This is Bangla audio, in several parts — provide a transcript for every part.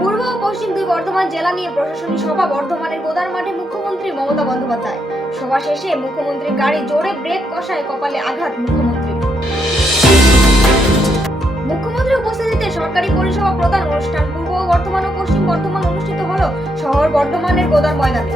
পূর্ব ও পশ্চিম দুই বর্ধমান জেলা নিয়ে প্রশাসনিক সভা বর্ধমানের গোদার মাঠে মুখ্যমন্ত্রী মমতা বন্দ্যোপাধ্যায়। সভা শেষে মুখ্যমন্ত্রীর গাড়ি জোরে ব্রেক কষায় কপালে আঘাত মুখ্যমন্ত্রী মুখ্যমন্ত্রী উপস্থিতিতে সরকারি পরিষেবা প্রদান অনুষ্ঠান পূর্ব বর্ধমান ও পশ্চিম বর্ধমান অনুষ্ঠিত হল শহর বর্ধমানের গোদার ময়দানে।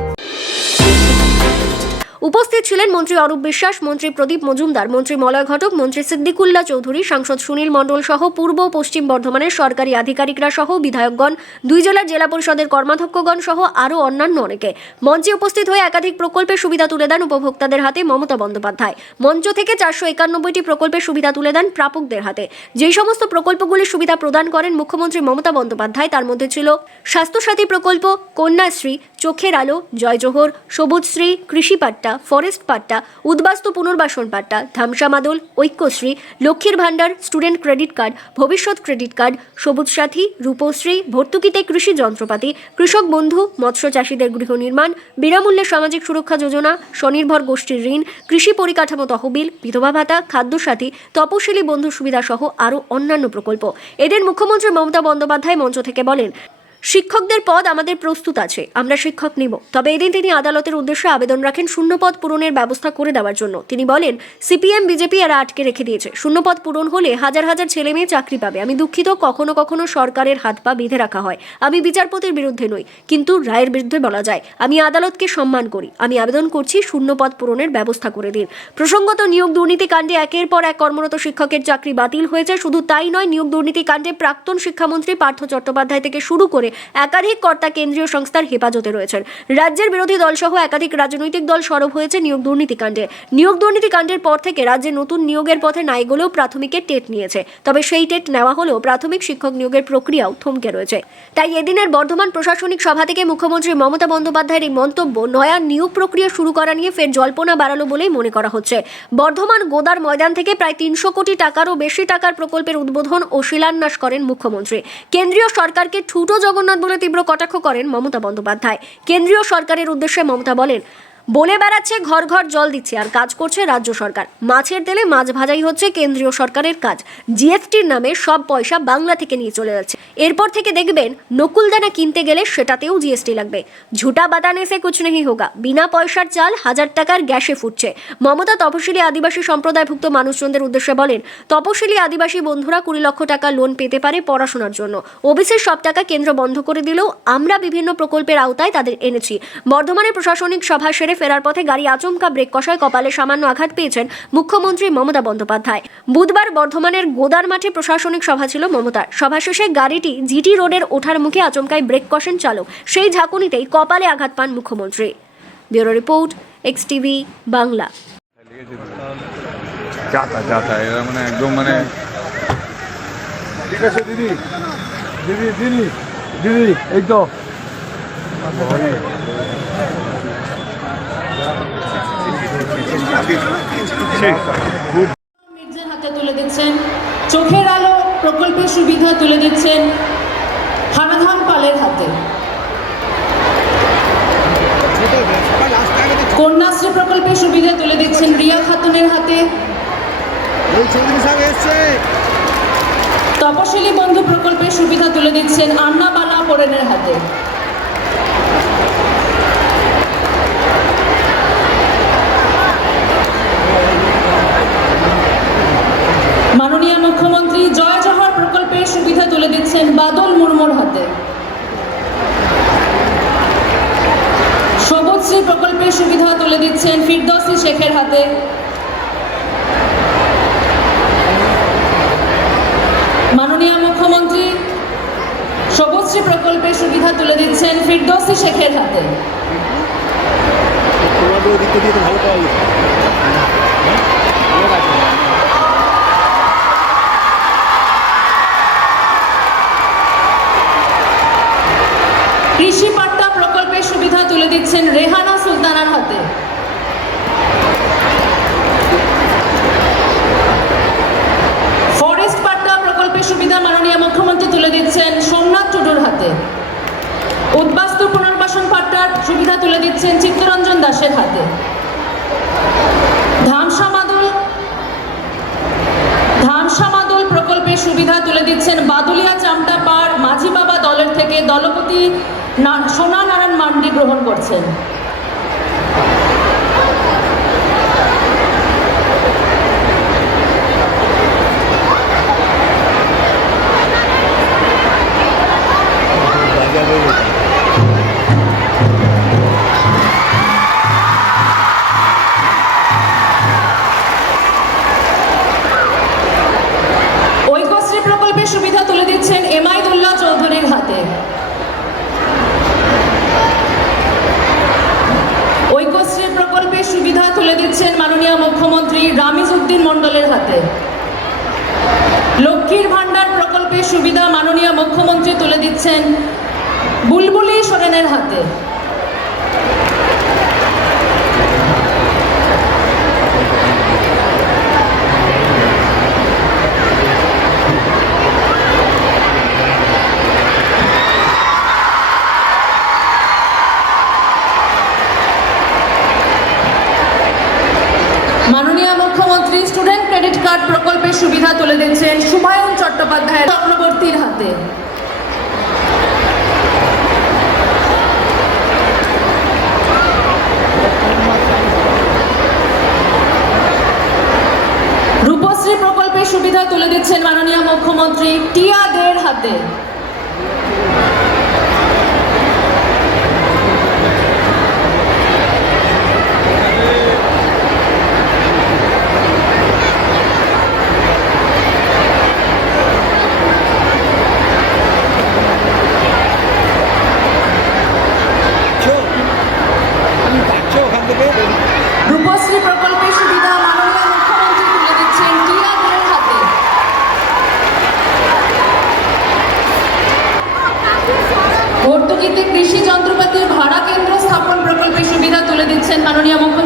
উপস্থিত ছিলেন মন্ত্রী অরূপ বিশ্বাস, মন্ত্রী প্রদীপ মজুমদার, মন্ত্রী মলয় ঘটক, মন্ত্রী সিদ্দিকুল্লা চৌধুরী, সাংসদ সুনীল মণ্ডল সহ পূর্ব পশ্চিম বর্ধমানের সরকারি আধিকারিকরা সহ বিধায়কগণ, দুই জেলার জেলা পরিষদের কর্মাধ্যক্ষগণ সহ আরও অন্যান্য অনেকে। মঞ্চে উপস্থিত হয়ে একাধিক প্রকল্পের সুবিধা তুলে দেন উপভোক্তাদের হাতে মমতা বন্দ্যোপাধ্যায়। মঞ্চ থেকে চারশো একানব্বইটি প্রকল্পের সুবিধা তুলে দেন প্রাপকদের হাতে। যেই সমস্ত প্রকল্পগুলির সুবিধা প্রদান করেন মুখ্যমন্ত্রী মমতা বন্দ্যোপাধ্যায়, তার মধ্যে ছিল স্বাস্থ্যসাথী প্রকল্প, কন্যাশ্রী, চোখের আলো, জয়জোহর, সবুজশ্রী কৃষি পাট্টা ফরেস্ট পাট্টা, উদ্বাস্তু পুনর্বাসন পাট্টা, ধামসা মাদল, Aikyashree, Lakshmir Bhandar, student credit card, Bhabishyat credit card, Sabooj Sathi, Rupashree, ভর্তুকিতে কৃষি যন্ত্রপাতি, কৃষক বন্ধু, মৎস্য চাষীদের গৃহ নির্মাণ, বিনামূল্যে সামাজিক সুরক্ষা যোজনা, স্বনির্ভর গোষ্ঠীর ঋণ, কৃষি পরিকাঠামো তহবিল, বিধবা ভাতা খাদ্যসাথী তপশিলি বন্ধু সুবিধা সহ আরও অন্যান্য প্রকল্প। এদের মুখ্যমন্ত্রী মমতা বন্দ্যোপাধ্যায় মঞ্চ থেকে বলেন শিক্ষকদের পদ আমাদের প্রস্তুত আছে, আমরা শিক্ষক নিব। তবে এদিন তিনি আদালতের উদ্দেশ্যে আবেদন রাখেন শূন্যপদ পূরণের ব্যবস্থা করে দেওয়ার জন্য। তিনি বলেন, সিপিএম, বিজেপি এরা আটকে রেখে দিয়েছে। শূন্যপদ পূরণ হলে হাজার হাজার ছেলে মেয়ে চাকরি পাবে। আমি দুঃখিত, কখনো কখনো সরকারের হাত পা বেঁধে রাখা হয়। আমি বিচারপতির বিরুদ্ধে নই, কিন্তু রায়ের বিরুদ্ধে বলা যায়, আমি আদালতকে সম্মান করি। আমি আবেদন করছি শূন্যপদ পূরণের ব্যবস্থা করে দিন। প্রসঙ্গত, নিয়োগ দুর্নীতি কাণ্ডে একের পর এক কর্মরত শিক্ষকের চাকরি বাতিল হয়েছে। শুধু তাই নয়, নিয়োগ দুর্নীতি কাণ্ডে প্রাক্তন শিক্ষামন্ত্রী পার্থ চট্টোপাধ্যায় থেকে শুরু করে একাধিক কর্তা কেন্দ্রীয় সংস্থার হেফাজতে রয়েছেন। রাজ্যের বিরোধী দলসহ একাধিক রাজনৈতিক দল সরব হয়েছে নিয়োগ দুর্নীতি কাণ্ডে। নিয়োগ দুর্নীতি কাণ্ডের পর থেকে রাজ্যে নতুন নিয়োগের পথে নাই গেলেও প্রাথমিকের টেট নিয়েছে। তবে সেই টেট নেওয়া হলেও প্রাথমিক শিক্ষক নিয়োগের প্রক্রিয়াও থমকে রয়েছে। তাই এদিনের বর্ধমান প্রশাসনিক সভা থেকে মুখ্যমন্ত্রী মমতা বন্দ্যোপাধ্যায়ের এই মন্তব্য, নয়া নিয়োগ প্রক্রিয়া শুরু করা নিয়ে ফের জল্পনা বাড়ালো বলেই মনে করা হচ্ছে। বর্ধমান গোদার ময়দান থেকে প্রায় তিনশো কোটি টাকারও বেশি টাকার প্রকল্পের উদ্বোধন ও শিলান্যাস করেন মুখ্যমন্ত্রী। কেন্দ্রীয় সরকারকে ঠুটো জগন্নাথ বলে তীব্র কটাক্ষ করেন মমতা বন্দ্যোপাধ্যায়। কেন্দ্রীয় সরকারের উদ্দেশ্যে মমতা বলেন বলে বেড়াচ্ছে, ঘর ঘর জল দিচ্ছে আর কাজ করছে রাজ্য সরকার। মাছের তেলে মাছ ভাজাই হচ্ছে কেন্দ্রীয় সরকারের কাজ। জিএসটির নামে সব পয়সা বাংলা থেকে নিয়ে চলে যাচ্ছে। এরপর থেকে দেখবেন, নকুলদানা কিনতে গেলে সেটাতেও জিএসটি লাগবে। ঝুটা বাতানে সে কুছ নেই হোগা। বিনা পয়সার চাল হাজার টাকার গ্যাসে ফুটছে। মমতা তপশিলি আদিবাসী সম্প্রদায়ভুক্ত মানুষজনদের উদ্দেশ্যে বলেন, তপশিলি আদিবাসী বন্ধুরা কুড়ি লক্ষ টাকা লোন পেতে পারে পড়াশোনার জন্য। ওবিসির সব টাকা কেন্দ্র বন্ধ করে দিলেও আমরা বিভিন্ন প্রকল্পের আওতায় তাদের এনেছি। বর্ধমানের প্রশাসনিক সভা সেরে ফেরার পথে গাড়ি আচমকা ব্রেক কষায় কপালে সামান্য আঘাত পেয়েছেন মুখ্যমন্ত্রী মমতা বন্দ্যোপাধ্যায়। বুধবার বর্ধমানের গোদার মাঠে প্রশাসনিক সভা ছিল মমতার। সভা শেষে গাড়িটি জিটি রোডের ওঠার মুখে আচমকায় ব্রেক কষেন চালক। সেই ঝাঁকুনিতেই কপালে আঘাত পান মুখ্যমন্ত্রী। Bureau report X TV Bangla. যাতা যাতা এরা মানে একদম মানে ঠিক আছে দিদি। দিদি দিদি দিদি এই মির্জের হাতে তুলে দিচ্ছেন। চোখের আলো প্রকল্পের সুবিধা তুলে দিচ্ছেন হানাধাম পালের হাতে। কন্যাশ্রী প্রকল্পের সুবিধা তুলে দিচ্ছেন রিয়া খাতুনের হাতে। তপশিলি বন্ধু প্রকল্পের সুবিধা তুলে দিচ্ছেন আন্না বালা পোরেনের হাতে মাননীয় মুখ্যমন্ত্রী জয় জহর প্রকল্পের সুবিধা তুলে দিচ্ছেন বাদল মুর্মুর হাতে সবুজশ্রী প্রকল্পের সুবিধা তুলে দিচ্ছেন ফিরদৌসি শেখের হাতে। মাননীয় মুখ্যমন্ত্রী সবুজশ্রী প্রকল্পের সুবিধা তুলে দিচ্ছেন ফিরদৌসি শেখের হাতে। কৃষি পাট্টা প্রকল্পের সুবিধা তুলে দিচ্ছেন রেহানা সুলতানার হাতে। ফরেস্ট পাট্টা প্রকল্পের সুবিধা মাননীয় মুখ্যমন্ত্রী তুলে দিচ্ছেন সোমনাথ টুডুর হাতে। উদ্বাস্তু পুনর্বাসন পাট্টার সুবিধা তুলে দিচ্ছেন চিত্তরঞ্জন দাসের হাতে। সুবিধা তুলে দিচ্ছেন বাদুলিয়া চামটা পাড় মাঝি বাবা দলের থেকে দলপতি সোনা নারায়ণ মান্ডি গ্রহণ করছেন। ঐক্যশ্রী প্রকল্পের সুবিধা তুলে দিচ্ছেন এমাইদুল্লাহ চৌধুরীর হাতে ঐক্যশ্রী প্রকল্পের সুবিধা তুলে দিচ্ছেন মাননীয় মুখ্যমন্ত্রী রামিজ মণ্ডলের হাতে। লক্ষ্মীর ভাণ্ডার প্রকল্পের সুবিধা মাননীয় মুখ্যমন্ত্রী তুলে দিচ্ছেন বুলবুলি সোরেনের হাতে মাননীয় মুখ্যমন্ত্রী স্টুডেন্ট ক্রেডিট কার্ড প্রকল্পের সুবিধা তুলে দিচ্ছেন সুমায়ুন চট্টোপাধ্যায় চক্রবর্তীর হাতে। রূপশ্রী প্রকল্পের সুবিধা তুলে দিচ্ছেন মাননীয় মুখ্যমন্ত্রী টিয়া দের হাতে রূপশ্রী প্রকল্পের সুবিধা মাননীয় মুখ্যমন্ত্রী তুলে দিচ্ছেন টিয়া দের হাতে ভর্তুকিতে কৃষি যন্ত্রপাতির ভাড়া কেন্দ্র স্থাপন প্রকল্পের সুবিধা তুলে দিচ্ছেন মাননীয় মুখ্যমন্ত্রী?